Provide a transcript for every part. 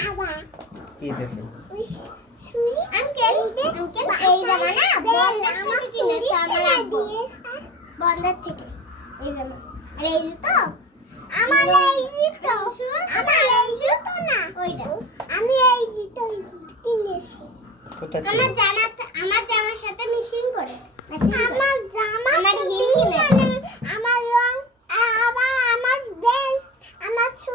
কি দেশে আঙ্কেল এই জামা না বন্ধের থেকে কিনেছে আমার আব্বু বন্ধের থেকে এই জামা আর এই জুতো আমার এই জুতো আমার এই জুতো না ওইটা আমি এই জুতো কিনেছি কোথায় আমার জামার সাথে মিশিং করে আমার জামা আমার হিল কিনেছে আমার রং আবার আমার বেল আমার শু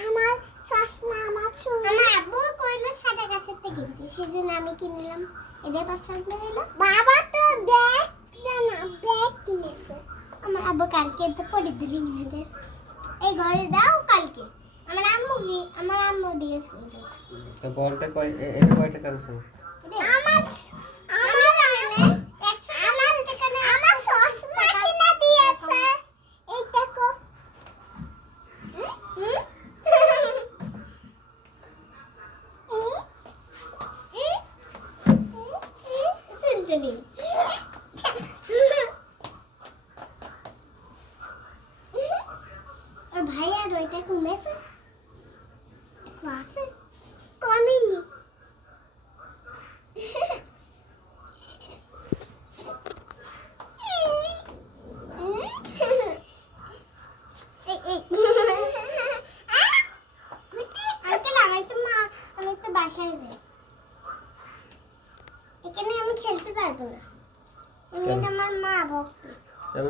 আমার চশমা আমার শু আমার আব্বু কইলো সাদা গাছের থেকে কিনতে সেজন্য আমি কিনলাম এদের পছন্দ হলো বাবা তো ব্যাগ না ব্যাগ কিনেছে আমার আব্বু কালকে তো পরে দিলি নিয়ে এই ঘরে দাও কালকে আমার আম্মু দিয়েছে তো বলটা কয় এটা কয় টাকা আছে আমার আমার চশমা কিনে দিয়েছে এই দেখো আর ভাই আর ওইটা কমেছে আছে কমেনি আমি তো বাসায় যাই এখানে আমি খেলতে পারবো না আমার মা বকবে